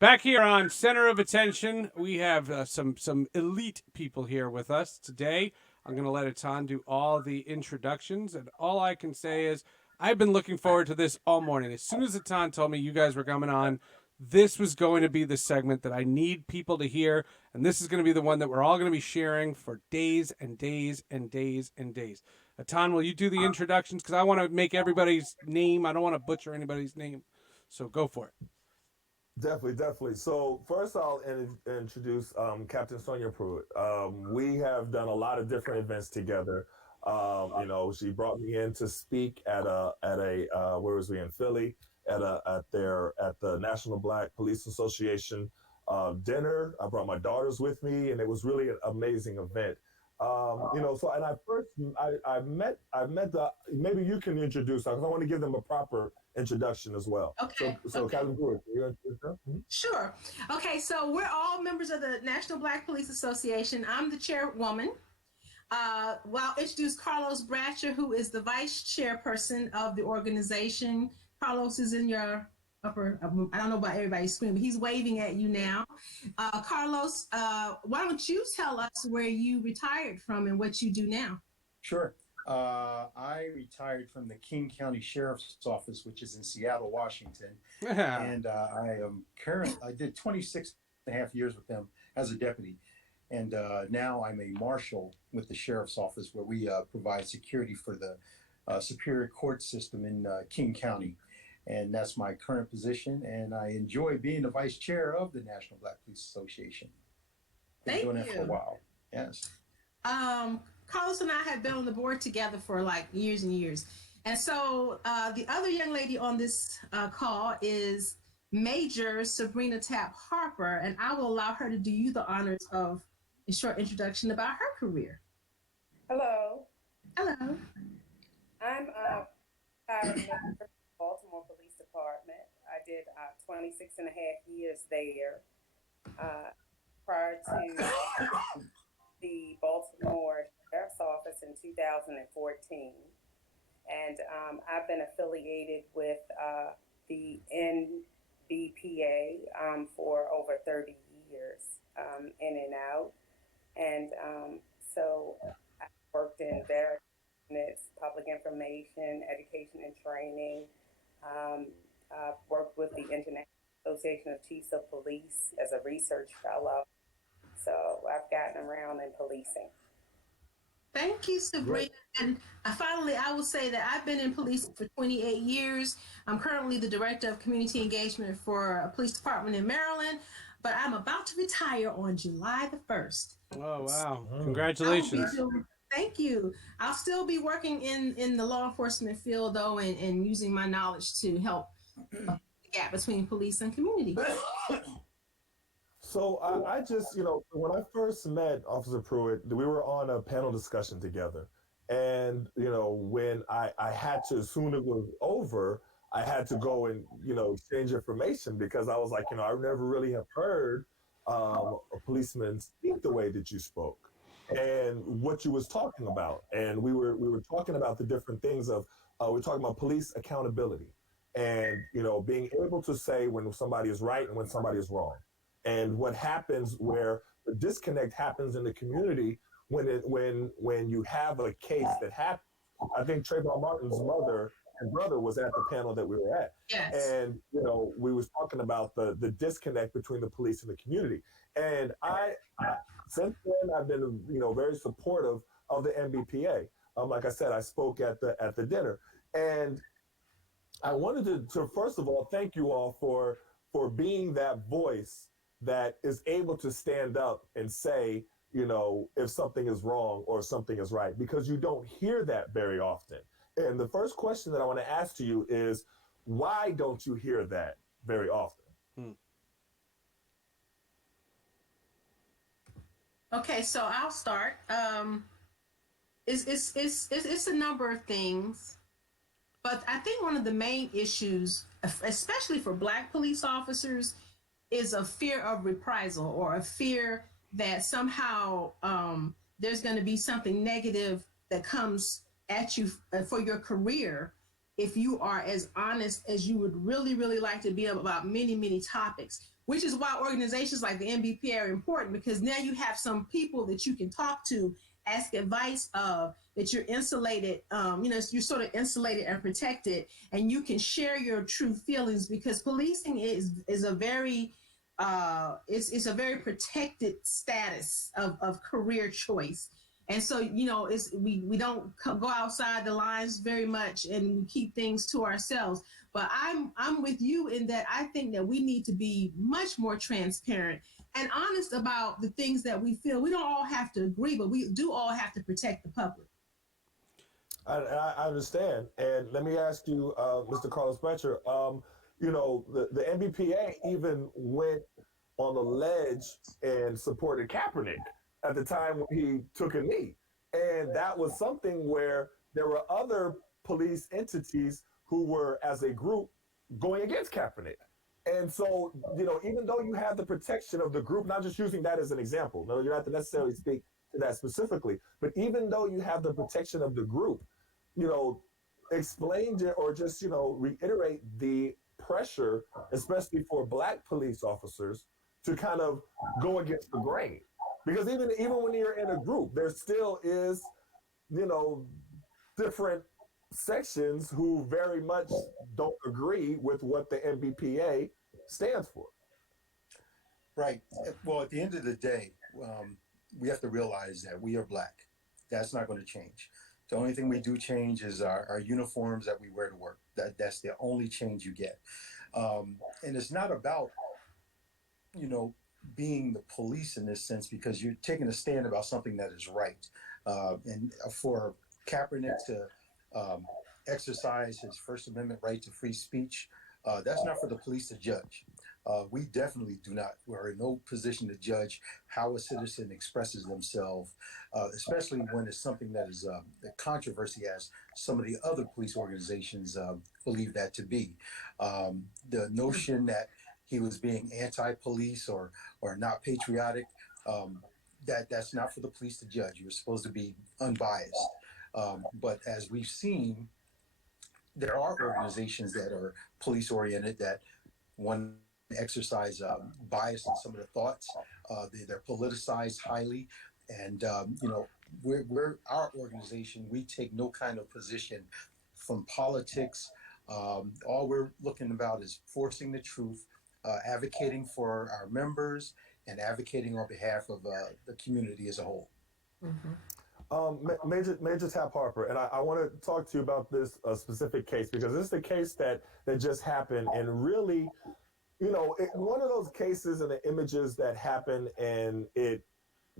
Back here on Center of Attention, we have some elite people here with us today. I'm going to let Atan do all the introductions, and all I can say is I've been looking forward to this all morning. As soon as Atan told me you guys were coming on, this was going to be the segment that I need people to hear, and this is going to be the one that we're all going to be sharing for days and days and days and days. Atan, will you do the introductions? Because I want to make everybody's name. I don't want to butcher anybody's name. So go for it. Definitely, definitely. So first, I'll introduce Captain Sonia Pruitt. We have done a lot of different events together. She brought me in to speak at a where was we in Philly at the National Black Police Association dinner. I brought my daughters with me, and it was really an amazing event. So and I met the maybe you can introduce them because I want to give them a proper introduction as well. Okay. So Okay. Captain Brewer, can you introduce them? Mhm. Sure. Okay. So we're all members of the National Black Police Association. I'm the chairwoman. Well, introduce Carlos Bratcher, who is the vice chairperson of the organization. Carlos is in your upper. I don't know about everybody's screen, but he's waving at you now. Carlos, why don't you tell us where you retired from and what you do now? Sure. I retired from the King County Sheriff's Office, which is in Seattle, Washington. And I did 26 and a half years with them as a deputy. And now I'm a marshal with the Sheriff's Office, where we provide security for the Superior Court system in King County. And that's my current position. And I enjoy being the vice chair of the National Black Police Association. Been doing that for a while. Yes. Carlos and I have been on the board together for like years and years. And so the other young lady on this call is Major Sabrina Tapp Harper, and I will allow her to do you the honors of a short introduction about her career. Hello. Hello. I'm retired member of the Baltimore Police Department. I did 26 and a half years there. Prior to the Baltimore Sheriff's Office in 2014. And I've been affiliated with the NBPA for over 30 years, in and out. And so I worked in various units, public information, education and training. I've worked with the International Association of Chiefs of Police as a research fellow. So I've gotten around in policing. Thank you, Sabrina. And finally, I will say that I've been in policing for 28 years. I'm currently the director of community engagement for a police department in Maryland, but I'm about to retire on July the 1st. Oh wow! Mm. Congratulations. Thank you. I'll still be working in the law enforcement field, though, and using my knowledge to help the gap between police and community. So I just, when I first met Officer Pruitt, we were on a panel discussion together. And, when I had to, as soon as it was over, I had to go and, exchange information because I was like, I never really have heard a policeman speak the way that you spoke and what you was talking about. And we were talking about the different things of, we're talking about police accountability and, being able to say when somebody is right and when somebody is wrong and what happens where the disconnect happens in the community when you have a case that happens. I think Trayvon Martin's mother and brother was at the panel that we were at. Yes. And we was talking about the disconnect between the police and the community. And I since then I've been very supportive of the NBPA. Like I said, I spoke at the dinner, and I wanted to first of all thank you all for being that voice that is able to stand up and say, if something is wrong or something is right, because you don't hear that very often. And the first question that I want to ask to you is, why don't you hear that very often? Hmm. Okay, so I'll start. It's a number of things, but I think one of the main issues, especially for Black police officers, is a fear of reprisal or a fear that somehow there's going to be something negative that comes at you for your career if you are as honest as you would really, really like to be about many, many topics, which is why organizations like the NBPA are important, because now you have some people that you can talk to, ask advice of, that you're insulated, you're sort of insulated and protected, and you can share your true feelings, because policing is a very it's a very protected status of career choice. And so, it's we don't go outside the lines very much, and we keep things to ourselves. But I'm with you in that I think that we need to be much more transparent and honest about the things that we feel. We don't all have to agree, but we do all have to protect the public. I understand. And let me ask you, Mr. Carlos Brecher, the NBPA even went on the ledge and supported Kaepernick at the time when he took a knee. And that was something where there were other police entities who were, as a group, going against Kaepernick. And so, even though you have the protection of the group, not just using that as an example, no, you don't have to necessarily speak to that specifically, but even though you have the protection of the group, explain or just, reiterate the pressure, especially for Black police officers, to kind of go against the grain. Because even when you're in a group, there still is, different sections who very much don't agree with what the NBPA stands for. Right. Well, at the end of the day, we have to realize that we are Black. That's not going to change. The only thing we do change is our uniforms that we wear to work. That's the only change you get. And it's not about, being the police in this sense, because you're taking a stand about something that is right. And for Kaepernick to exercise his First Amendment right to free speech, that's not for the police to judge. We definitely do not. We're in no position to judge how a citizen expresses themselves, especially when it's something that is a controversy, as some of the other police organizations believe that to be. The notion that he was being anti-police or not patriotic, that's not for the police to judge. You're supposed to be unbiased. But as we've seen, there are organizations that are police-oriented that want to exercise bias in some of the thoughts. They're politicized highly. And, we're our organization, we take no kind of position from politics. All we're looking about is forcing the truth, advocating for our members, and advocating on behalf of the community as a whole. Mm-hmm. Major Tap Harper, and I want to talk to you about this specific case, because this is the case that just happened, and really, one of those cases and the images that happen, and it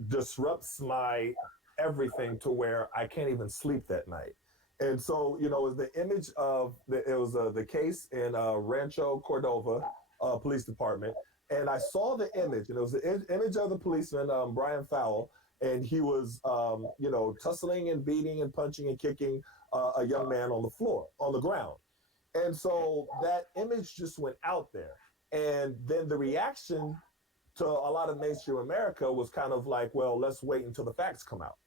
disrupts my everything to where I can't even sleep that night. And so, it was the image of the case in Rancho Cordova Police Department, and I saw the image, and it was the image of the policeman, Brian Fowle, and he was, tussling and beating and punching and kicking a young man on the ground. And so that image just went out there. And then the reaction to a lot of mainstream America was kind of like, well, let's wait until the facts come out.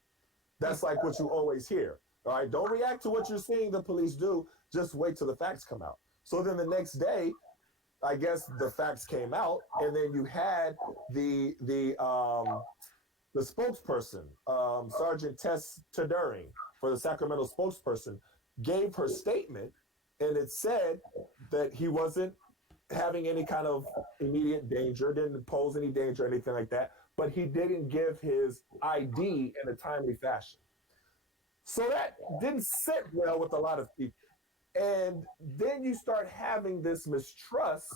That's like what you always hear. All right, don't react to what you're seeing the police do. Just wait till the facts come out. So then the next day, I guess the facts came out, and then you had the spokesperson, Sergeant Tess Tadering, for the Sacramento spokesperson, gave her statement, and it said that he wasn't having any kind of immediate danger, didn't pose any danger or anything like that, but he didn't give his ID in a timely fashion. So that didn't sit well with a lot of people. And then you start having this mistrust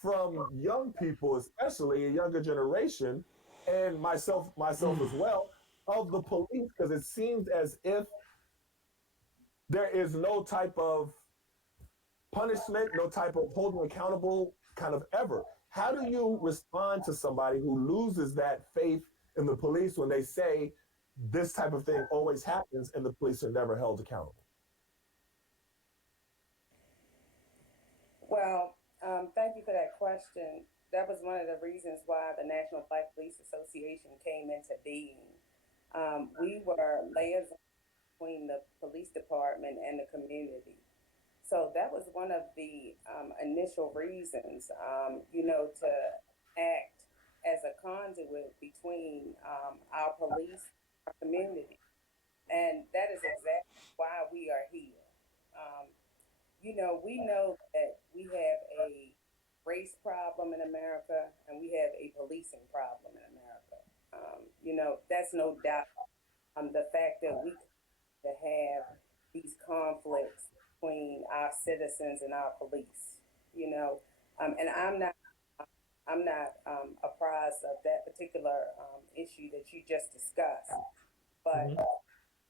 from young people, especially a younger generation, and myself as well, of the police, because it seems as if there is no type of punishment, no type of holding accountable kind of ever. How do you respond to somebody who loses that faith in the police when they say this type of thing always happens and the police are never held accountable? Well, thank you for that question. That was one of the reasons why the National Black Police Association came into being. We were liaison between the police department and the community. So that was one of the initial reasons, to act as a conduit between our police, our community. And that is exactly why we are here. Um, we know that we have a race problem in America and we have a policing problem in America. That's no doubt. The fact that we to have these conflicts between our citizens and our police, and I'm not apprised of that particular issue that you just discussed, but Mhm.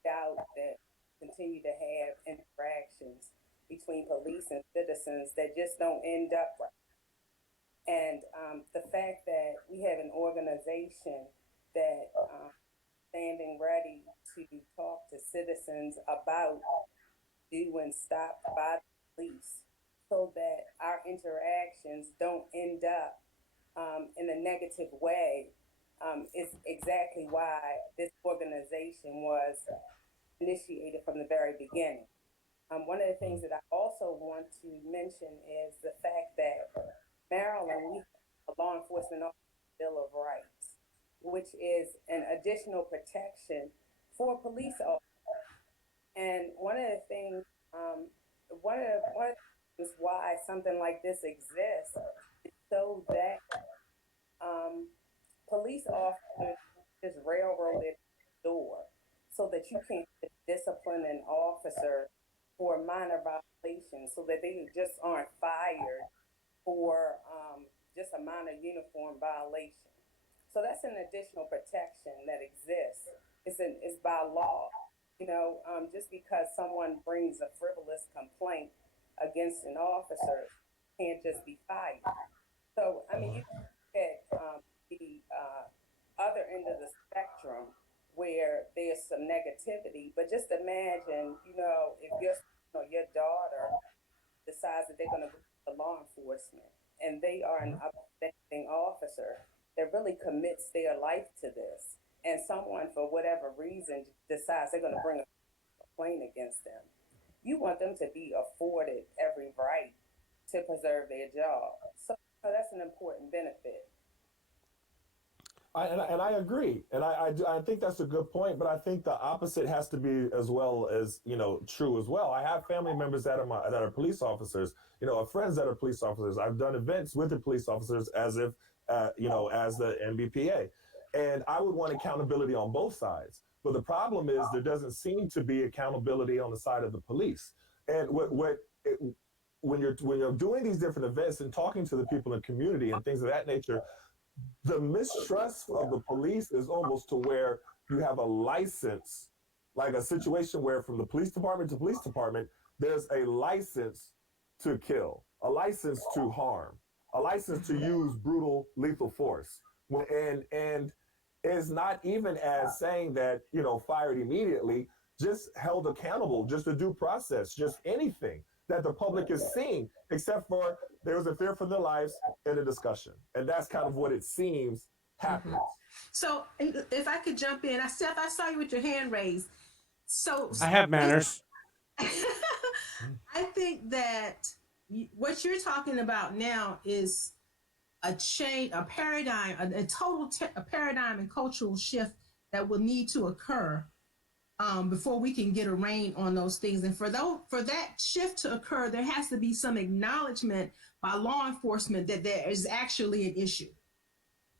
doubt that continue to have interactions between police and citizens that just don't end up right. And the fact that we have an organization that standing ready to talk to citizens about do and stop by the police so that our interactions don't end up in a negative way is exactly why this organization was initiated from the very beginning. One of the things that I also want to mention is the fact that Maryland, we have a law enforcement bill of rights, which is an additional protection for police officers. And one of the reasons why something like this exists is so that um, police officers just railroaded the door so that you can't discipline an officer for minor violations so that they just aren't fired for just a minor uniform violation. So that's an additional protection that exists. It's by law. Just because someone brings a frivolous complaint against an officer can't just be fired. So, I mean, you look at the other end of the spectrum where there's some negativity, but just imagine, if your daughter decides that they're going to go to law enforcement and they are an upstanding officer that really commits their life to this, and someone, for whatever reason, decides they're going to bring a complaint against them, you want them to be afforded every right to preserve their job. So that's an important benefit. I agree, and I think that's a good point. But I think the opposite has to be as well as true as well. I have family members that are police officers. Friends that are police officers. I've done events with the police officers as if as the NBPA, and I would want accountability on both sides. But the problem is there doesn't seem to be accountability on the side of the police. And when you're doing these different events and talking to the people in the community and things of that nature, the mistrust of the police is almost to where you have a license, like a situation where from the police department to police department, there's a license to kill, a license to harm, a license to use brutal, lethal force. And it's not even as saying that, fired immediately, just held accountable, just a due process, just anything that the public is seeing, except for there was a fear for their lives in a discussion. And that's kind of what it seems happens. So if I could jump in, I saw you with your hand raised. So I have manners. I think that what you're talking about now is a change, a paradigm, a total a paradigm and cultural shift that will need to occur before we can get a rein on those things. And for that shift to occur, there has to be some acknowledgement by law enforcement that there is actually an issue.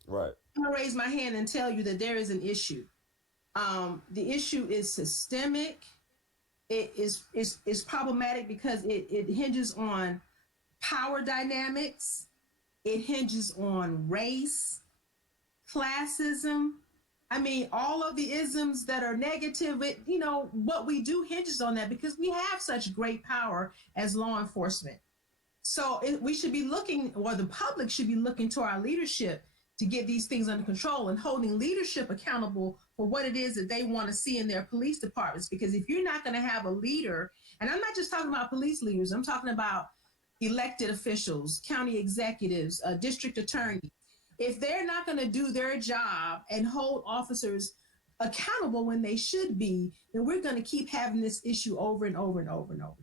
Right. I'm gonna raise my hand and tell you that there is an issue. The issue is systemic. It is problematic because it hinges on power dynamics. It hinges on race, classism. I mean, all of the isms that are negative, what we do hinges on that because we have such great power as law enforcement. So we should be looking, or the public should be looking to our leadership to get these things under control and holding leadership accountable for what it is that they want to see in their police departments. Because if you're not going to have a leader, and I'm not just talking about police leaders, I'm talking about elected officials, county executives, district attorneys, if they're not going to do their job and hold officers accountable when they should be, then we're going to keep having this issue over and over and over and over.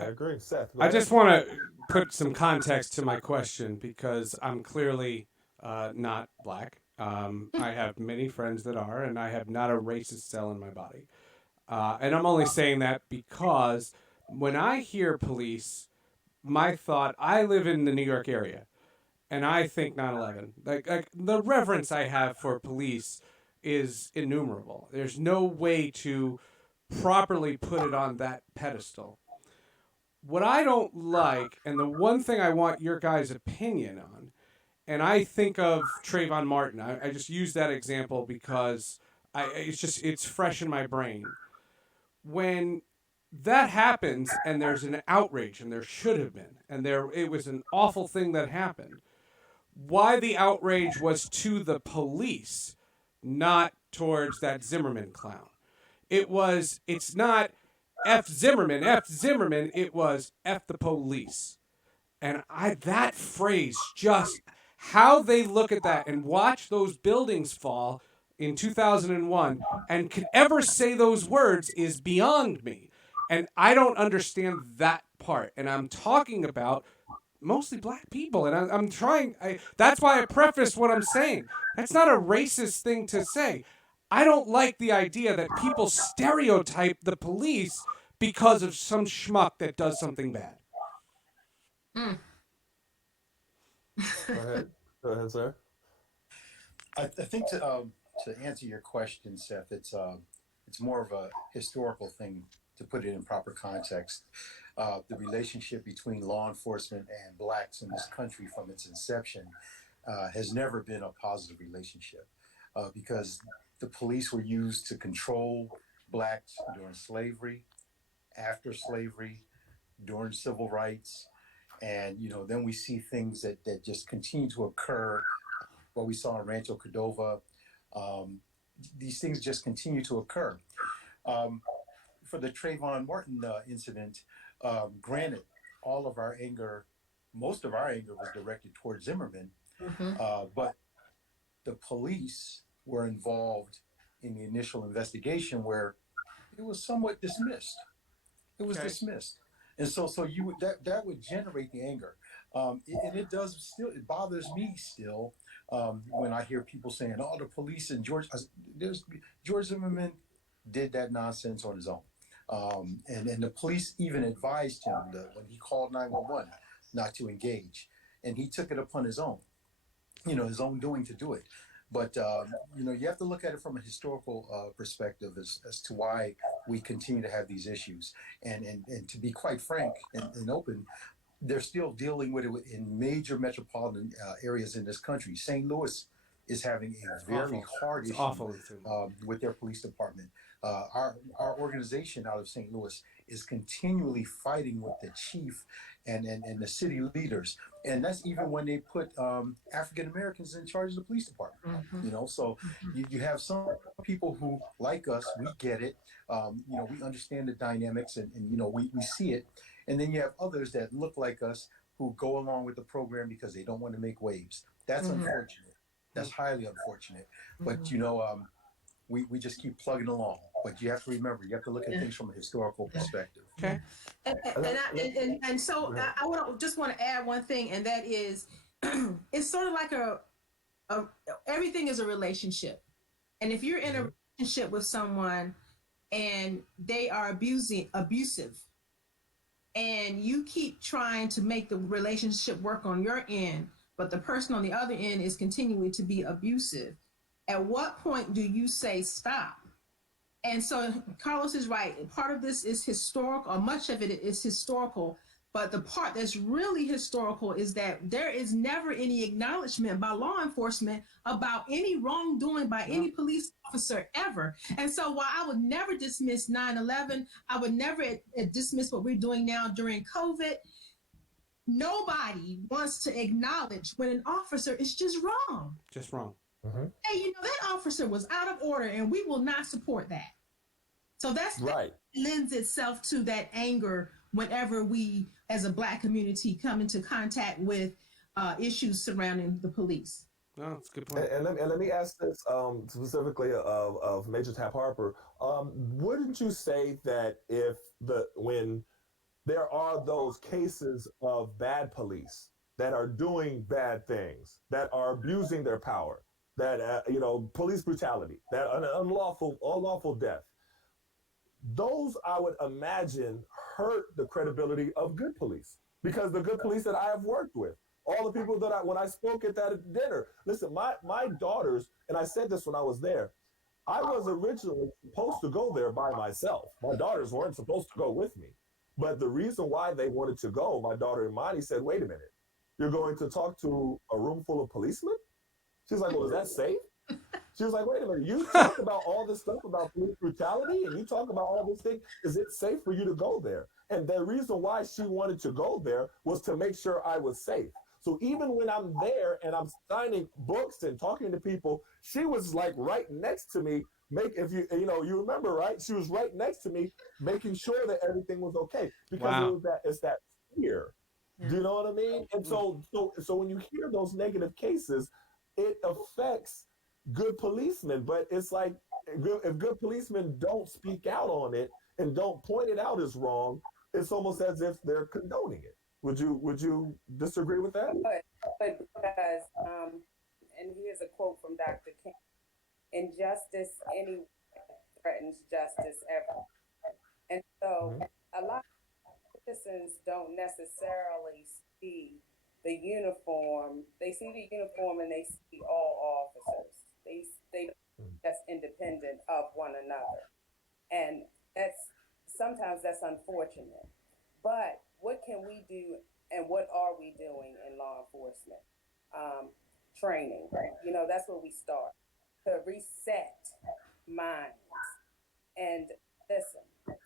I agree. Seth, go I ahead. just want to put some context to my question because I'm clearly not black. I have many friends that are, and I have not a racist cell in my body. And I'm only saying that because when I hear police, my thought, I live in the New York area, and I think 9/11. Like the reverence I have for police is innumerable. There's no way to properly put it on that pedestal. What I don't like, and the one thing I want your guys' opinion on, and I think of Trayvon Martin. I just use that example because it's fresh in my brain. When that happens and there's an outrage, and there should have been, and it was an awful thing that happened. Why the outrage was to the police, not towards that Zimmerman clown. It's not F Zimmerman, F Zimmerman, it was F the police. And that phrase, just how they look at that and watch those buildings fall in 2001 and could ever say those words is beyond me. And I don't understand that part. And I'm talking about mostly black people. And I'm trying, that's why I prefaced what I'm saying. That's not a racist thing to say. I don't like the idea that people stereotype the police because of some schmuck that does something bad. Mm. Go ahead. Go ahead, sir. I think to answer your question, Seth, it's more of a historical thing to put it in proper context. The relationship between law enforcement and blacks in this country from its inception has never been a positive relationship because the police were used to control blacks during slavery, after slavery, during civil rights. And, then we see things that just continue to occur. What we saw in Rancho Cordova, these things just continue to occur. For the Trayvon Martin incident, granted, most of our anger was directed towards Zimmerman, but the police were involved in the initial investigation where it was somewhat dismissed. It was dismissed. And so you would that would generate the anger, and it bothers me still when I hear people saying, "Oh, the police and George Zimmerman did that nonsense on his own," and the police even advised him that when he called 911 not to engage, and he took it upon his own doing to do it. But you have to look at it from a historical perspective as to why we continue to have these issues. And to be quite frank and open, they're still dealing with it in major metropolitan areas in this country. St. Louis is having a very hard issue with their police department. Our organization out of St. Louis is continually fighting with the chief and the city leaders, and that's even when they put African Americans in charge of the police department. So you have some people who, like us, we get it. We understand the dynamics, and we see it, and then you have others that look like us who go along with the program because they don't want to make waves. That's unfortunate. That's highly unfortunate. But we just keep plugging along. But you have to remember, you have to look at things from a historical perspective. Okay. And so I just want to add one thing, and that is, it's sort of like everything is a relationship. And if you're in a relationship with someone and they are abusive, and you keep trying to make the relationship work on your end, but the person on the other end is continuing to be abusive, at what point do you say stop? And so Carlos is right. Part of this is historical, or much of it is historical. But the part that's really historical is that there is never any acknowledgement by law enforcement about any wrongdoing by any police officer ever. And so while I would never dismiss 9/11, I would never dismiss what we're doing now during COVID, nobody wants to acknowledge when an officer is just wrong. Just wrong. Hey, that officer was out of order, and we will not support that. So that lends itself to that anger whenever we, as a Black community, come into contact with issues surrounding the police. Oh, that's a good point. And let me ask this specifically of Major Tap Harper. Wouldn't you say that when there are those cases of bad police that are doing bad things, that are abusing their power, that police brutality, that an unlawful death. Those I would imagine hurt the credibility of good police, because the good police that I have worked with, all the people that when I spoke at that dinner, listen, my daughters, and I said this when I was there, I was originally supposed to go there by myself. My daughters weren't supposed to go with me. But the reason why they wanted to go, my daughter Imani said, wait a minute, you're going to talk to a room full of policemen? She's like, well, is that safe? She was like, wait a minute, you talk about all this stuff about police brutality and you talk about all this thing. Is it safe for you to go there? And the reason why she wanted to go there was to make sure I was safe. So even when I'm there and I'm signing books and talking to people, she was like right next to me. If you remember, right? She was right next to me, making sure that everything was okay, because it's that fear. Yeah. Do you know what I mean? And so when you hear those negative cases, it affects good policemen. But it's like, if good policemen don't speak out on it and don't point it out as wrong, it's almost as if they're condoning it. Would you disagree with that? But because, and here's a quote from Dr. King: "Injustice anywhere threatens justice ever." And so a lot of citizens don't necessarily see the uniform. They see the uniform and they see all officers. They that's independent of one another. And sometimes that's unfortunate. But what can we do, and what are we doing in law enforcement? Training, right? That's where we start, to reset minds. And listen,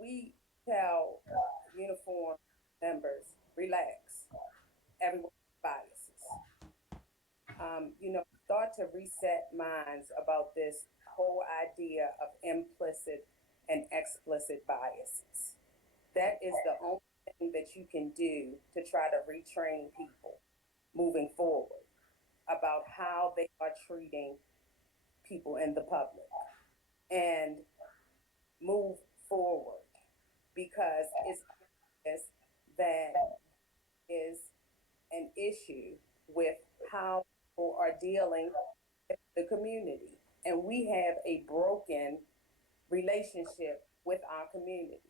we tell uniform members, relax, everyone's biases. Start to reset minds about this whole idea of implicit and explicit biases. That is the only thing that you can do to try to retrain people moving forward about how they are treating people in the public, and move forward, because that is an issue with how people are dealing with the community. And we have a broken relationship with our community.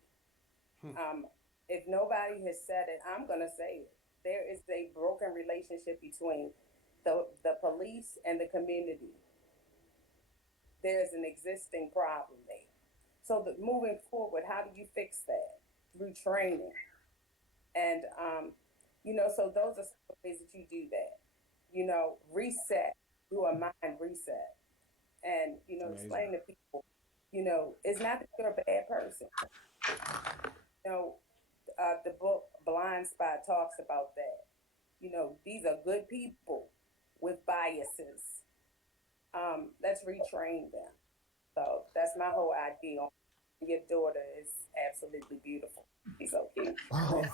If nobody has said it, I'm going to say it. There is a broken relationship between the police and the community. There's an existing problem there. So moving forward, how do you fix that? Through training. And, so those are some ways that you do that. Reset, do a mind reset. And, explain to people, it's not that you're a bad person. The book Blind Spot talks about that. These are good people with biases. Let's retrain them. So that's my whole idea. Your daughter is absolutely beautiful. She's so cute. Oh,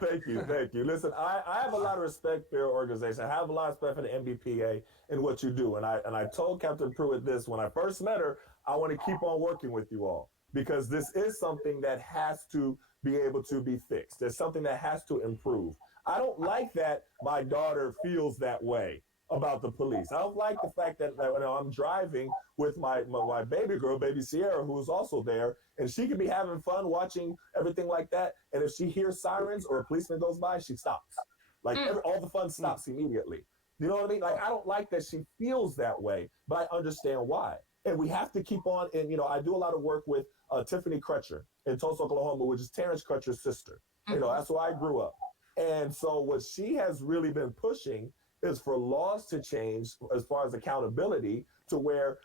thank you. Listen, I have a lot of respect for your organization. I have a lot of respect for the NBPA and what you do. And I told Captain Pruitt this when I first met her. I want to keep on working with you all, because this is something that has to be able to be fixed. There's something that has to improve. I don't like that my daughter feels that way about the police. I don't like the fact that I'm driving with my baby girl, baby Sierra, who is also there, and she could be having fun watching everything like that. And if she hears sirens or a policeman goes by, she stops. Like all the fun stops immediately. You know what I mean? Like, I don't like that she feels that way, but I understand why. And we have to keep on. And, I do a lot of work with Tiffany Crutcher in Tulsa, Oklahoma, which is Terrence Crutcher's sister. That's where I grew up. And so what she has really been pushing is for laws to change as far as accountability, to where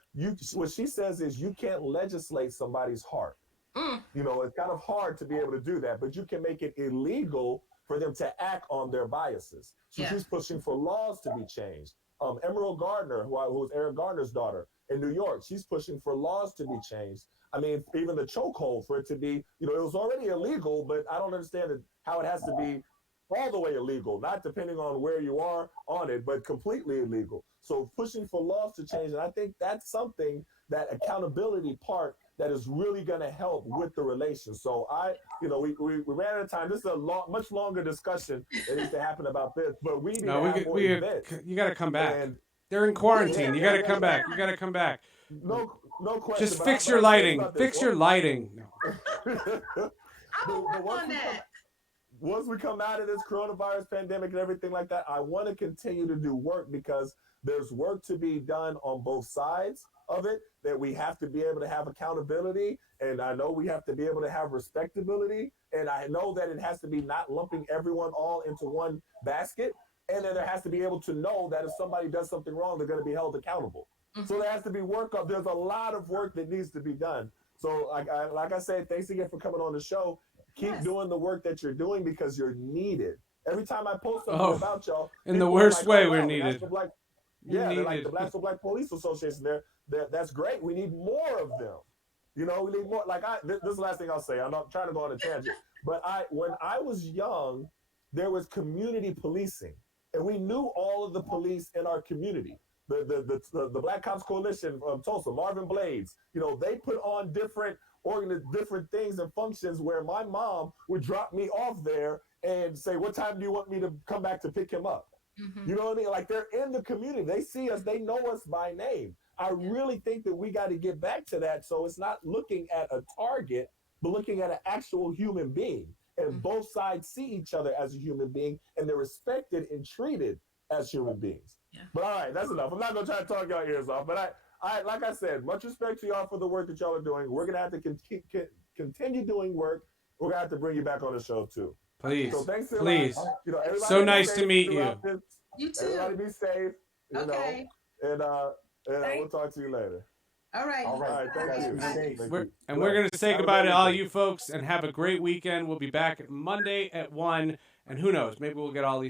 what she says is you can't legislate somebody's heart. It's kind of hard to be able to do that, but you can make it illegal for them to act on their biases. So she's pushing for laws to be changed. Emerald Gardner, who is Eric Garner's daughter in New York, she's pushing for laws to be changed. I mean, even the chokehold, for it to be, it was already illegal, but I don't understand how it has to be all the way illegal, not depending on where you are on it, but completely illegal. So pushing for laws to change, and I think that's something, that accountability part that is really going to help with the relation. So we ran out of time. This is a much longer discussion that needs to happen about this, but we need to have more events. You got to come back. And they're in quarantine. You got to come back. You got to come back. no question. Just fix your lighting. Fix your lighting. I will work on that. Once we come out of this coronavirus pandemic and everything like that, I want to continue to do work because there's work to be done on both sides of it, that we have to be able to have accountability. And I know we have to be able to have respectability. And I know that it has to be not lumping everyone all into one basket. And then there has to be able to know that if somebody does something wrong, they're going to be held accountable. Mm-hmm. So there has to be work up. There's a lot of work that needs to be done. So like I said, thanks again for coming on the show. Keep doing the work that you're doing because you're needed. Every time I post something about y'all, in the worst way, we're needed. They're like the Black for Black Police Association. That's great. We need more of them. We need more. Like this is the last thing I'll say. I'm not trying to go on a tangent, but when I was young, there was community policing, and we knew all of the police in our community. The Black Cops Coalition of Tulsa, Marvin Blades. They put on different things and functions where my mom would drop me off there and say, "What time do you want me to come back to pick him up?" Mm-hmm. You know what I mean? Like, they're in the community. They see us. They know us by name. I really think that we got to get back to that. So it's not looking at a target, but looking at an actual human being. And both sides see each other as a human being, and they're respected and treated as human beings. Yeah. But all right, that's enough. I'm not going to try to talk y'all ears off. But I like I said, much respect to y'all for the work that y'all are doing. We're going to have to continue doing work. We're going to have to bring you back on the show, too. Please. So thanks please. So nice to meet you. You too. Everybody be safe. Okay. And we'll talk to you later. All right. All right. Thank you. We're going to say goodbye to all you folks and have a great weekend. We'll be back Monday at 1. And who knows, maybe we'll get all these